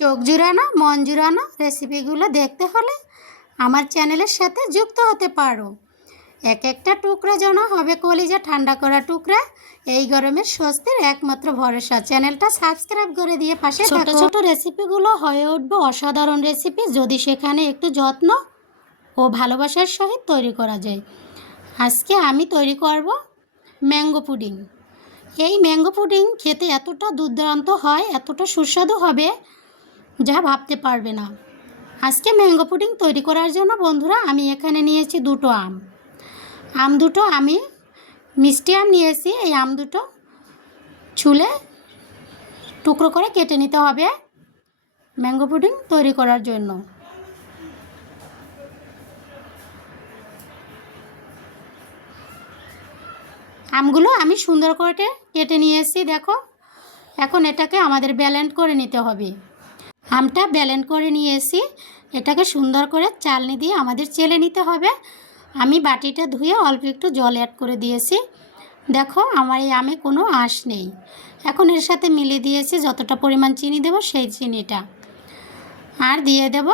চোখ জুড়ানো মন জুড়ানো রেসিপিগুলো দেখতে হলে আমার চ্যানেলের সাথে যুক্ত হতে পারো। এক একটা টুকরা যেন হবে কলিজা ঠান্ডা করা টুকরা। এই গরমের স্বস্তির একমাত্র ভরসা। চ্যানেলটা সাবস্ক্রাইব করে দিয়ে পাশে ছোট ছোট রেসিপিগুলো হয়ে উঠবে অসাধারণ রেসিপি যদি সেখানে একটু যত্ন ও ভালোবাসার সহিত তৈরি করা যায়। আজকে আমি তৈরি করব ম্যাঙ্গো পুডিং। এই ম্যাঙ্গো পুডিং খেতে এতটা দুর্দান্ত হয় এতটা সুস্বাদু হবে যা ভাবতে পারবে না। আজকে ম্যাঙ্গো পুডিং তৈরি করার জন্য বন্ধুরা আমি এখানে নিয়েছি দুটো আম। আম দুটো আমি মিষ্টি আম নিয়েছি, এই আম দুটো ছুলে টুকরো করে কেটে নিতে হবে ম্যাঙ্গো পুডিং তৈরি করার জন্য। আমগুলো আমি সুন্দর করে কেটে নিয়ে এসেছি দেখো। এখন এটাকে আমাদের ব্যালেন্ড করে নিতে হবে। আমটা ব্যালেন্ড করে নিয়ে এসি এটাকে সুন্দর করে চালনি দিয়ে আমাদের চেলে নিতে হবে। আমি বাটিটা ধুয়ে অল্প একটু জল অ্যাড করে দিয়েছি। দেখো, আমার এই আমে কোনো আঁশ নেই। এখন এর সাথে মিলিয়ে দিয়েছি যতটা পরিমাণ চিনি দেব সেই চিনিটা। আর দিয়ে দেব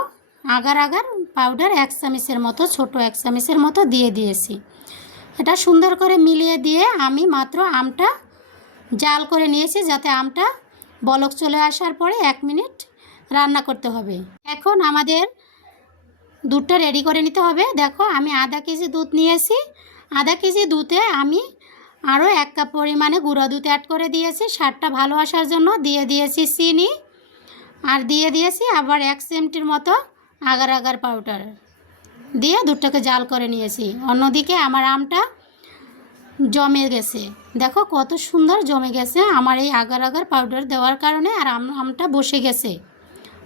আগার আগার পাউডার এক চামিচের মতো, ছোট এক চামিচের মতো দিয়ে দিয়েছি। এটা সুন্দর করে মিলিয়ে দিয়ে আমি মাত্র আমটা জাল করে নিয়েছি যাতে আমটা বলক চলে আসার পরে এক মিনিট রান্না করতে হবে। এখন আমাদের দুধটা রেডি করে নিতে হবে। দেখো, আমি আধা কেজি দুধ নিয়েছি। আধা কেজি দুধে আমি আরও এক কাপ পরিমাণে গুঁড়ো দুধ অ্যাড করে দিয়েছি। স্বাদটা ভালো আসার জন্য দিয়ে দিয়েছি চিনি। আর দিয়ে দিয়েছি আবার এক চিমটির মতো আগার আগার পাউডার দিয়ে দুধটাকে জাল করে নিয়েছি। অন্যদিকে আমার আমটা জমে গেছে। দেখো, কত সুন্দর জমে গেছে আমার এই আগার আগার পাউডার দেওয়ার কারণে আর আম আমটা বসে গেছে।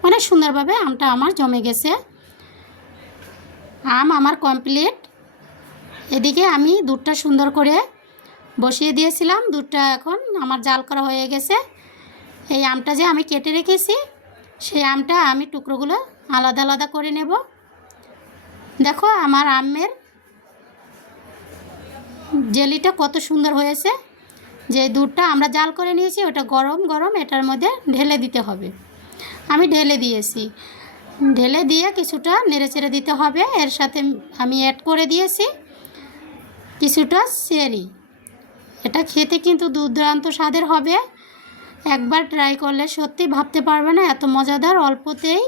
অনেক সুন্দরভাবে আমটা আমার জমে গেছে। আম আমার কমপ্লিট এদিকে আমি দুধটা সুন্দর করে বসিয়ে দিয়েছিলাম। দুধটা এখন আমার জাল করা হয়ে গেছে। এই আমটা যে আমি কেটে রেখেছি, সেই আমটা আমি টুকরোগুলো আলাদা আলাদা করে নেব। দেখো আমার আমের জেলিটা কত সুন্দর হয়েছে। যে দুধটা আমরা জাল করে নিয়েছি, ওটা গরম গরম এটার মধ্যে ঢেলে দিতে হবে। আমি ঢেলে দিয়েছি। ঢেলে দিয়ে কিছুটা নেড়ে দিতে হবে। এর সাথে আমি অ্যাড করে দিয়েছি কিছুটা চেরি। এটা খেতে কিন্তু দুর্দান্ত স্বাদের হবে। একবার ট্রাই করলে সত্যি ভাবতে পারবে না এত মজাদার অল্পতেই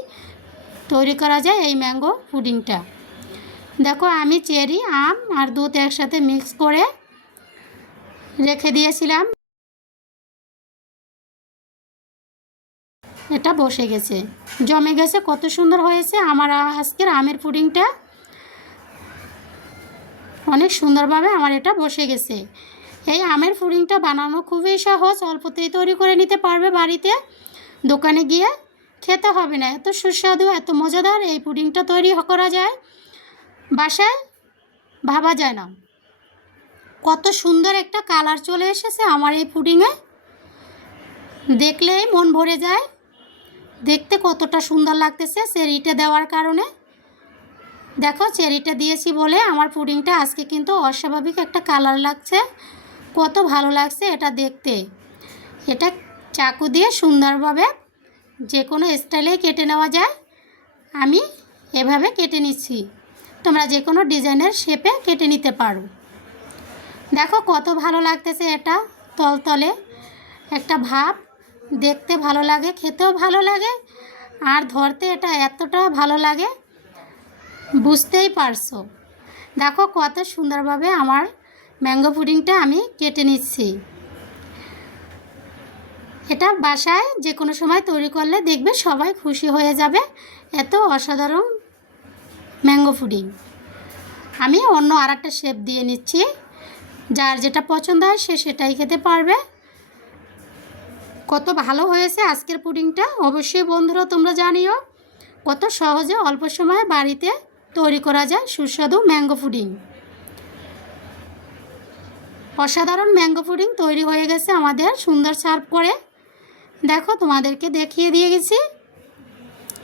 তৈরি করা যায় এই ম্যাঙ্গো পুডিংটা। দেখো আমি চেরি, আম আর দুধ একসাথে মিক্স করে রেখে দিয়েছিলাম। এটা বসে গেছে। জমে গেছে, কত সুন্দর হয়েছে। আমার আজকের আমের পুডিংটা অনেক সুন্দরভাবে আমার এটা বসে গেছে। এই আমের পুডিংটা বানানো খুবই সহজ, অল্পতেই তৈরি করে নিতে পারবে বাড়িতে। দোকানে গিয়ে খেতে হবে না, এত সুস্বাদু, এত মজাদার এই পুডিংটা তৈরি করা যায়। বাসায় ভাবা যায় না। কত সুন্দর একটা কালার চলে এসেছে আমার এই পুডিংয়ে। দেখলেই মন ভরে যায়। দেখতে কতটা সুন্দর লাগতেছে চেরিটা দেওয়ার কারণে। দেখো, চেরিটা দিয়েছি বলে আমার পুডিংটা আজকে কিন্তু অস্বাভাবিক একটা কালার লাগছে। কত ভালো লাগছে এটা দেখতে। এটা চাকু দিয়ে সুন্দরভাবে যে কোনো স্টাইলে কেটে নেওয়া যায়। আমি এভাবে কেটে নিচ্ছি। তোমরা যে কোনো ডিজাইনের শেপে কেটে নিতে পারো। দেখো, কত ভালো লাগতেছে এটা তলতলে। একটা ভাব দেখতে ভালো লাগে, খেতেও ভালো লাগে, আর ধরতে এটা এতটা ভালো লাগে, বুঝতেই পারছ। দেখো কত সুন্দরভাবে আমার ম্যাঙ্গো পুডিংটা আমি কেটে নিচ্ছি। এটা বাসায় যে কোনো সময় তৈরি করলে দেখবে সবাই খুশি হয়ে যাবে, এত অসাধারণ ম্যাঙ্গো পুডিং আমি অন্য আর একটা শেপ দিয়ে নিচ্ছি, যার যেটা পছন্দ হয় সে সেটাই খেতে পারবে। কত ভালো হয়েছে আজকের পুডিংটা অবশ্যই বন্ধুরা তোমরা জানিও। কত সহজে অল্প সময়ে বাড়িতে তৈরি করা যায় সুস্বাদু ম্যাঙ্গো পুডিং। অসাধারণ ম্যাঙ্গো পুডিং তৈরি হয়ে গেছে আমাদের সুন্দর সার্ভ করে। দেখো তোমাদেরকে দেখিয়ে দিয়ে গেছি।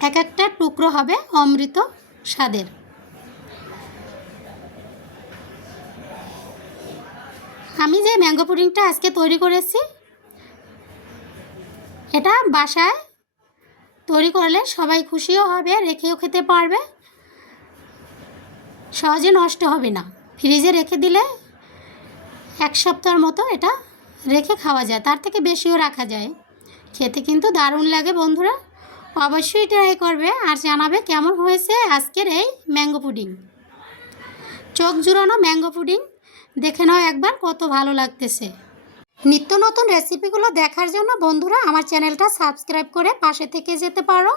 এক একটা টুকরো হবে অমৃত স্বাদের। আমি যে ম্যাঙ্গো পুডিংটা আজকে তৈরি করেছি এটা বাসায় তৈরি করলে সবাই খুশিও হবে, রেখেও খেতে পারবে। সহজে নষ্ট হবে না। ফ্রিজে রেখে দিলে এক সপ্তাহের মতো এটা রেখে খাওয়া যায়। তার থেকে বেশিও রাখা যায়। খেতে কিন্তু দারুণ লাগে বন্ধুরা। অবশ্যই ট্রাই করবে আর জানাবে কেমন হয়েছে আজকের এই ম্যাঙ্গো পুডিং চোখ জুড়ানো ম্যাঙ্গো পুডিং দেখে নাও একবার কত ভালো লাগতেছে। নিত্য নতুন রেসিপিগুলো দেখার জন্য বন্ধুরা আমার চ্যানেলটা সাবস্ক্রাইব করে পাশে থেকে যেতে পারো।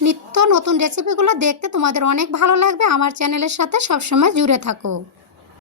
নিত্য নতুন রেসিপিগুলো দেখতে তোমাদের অনেক ভালো লাগবে। আমার চ্যানেলের সাথে সবসময় জুড়ে থাকো।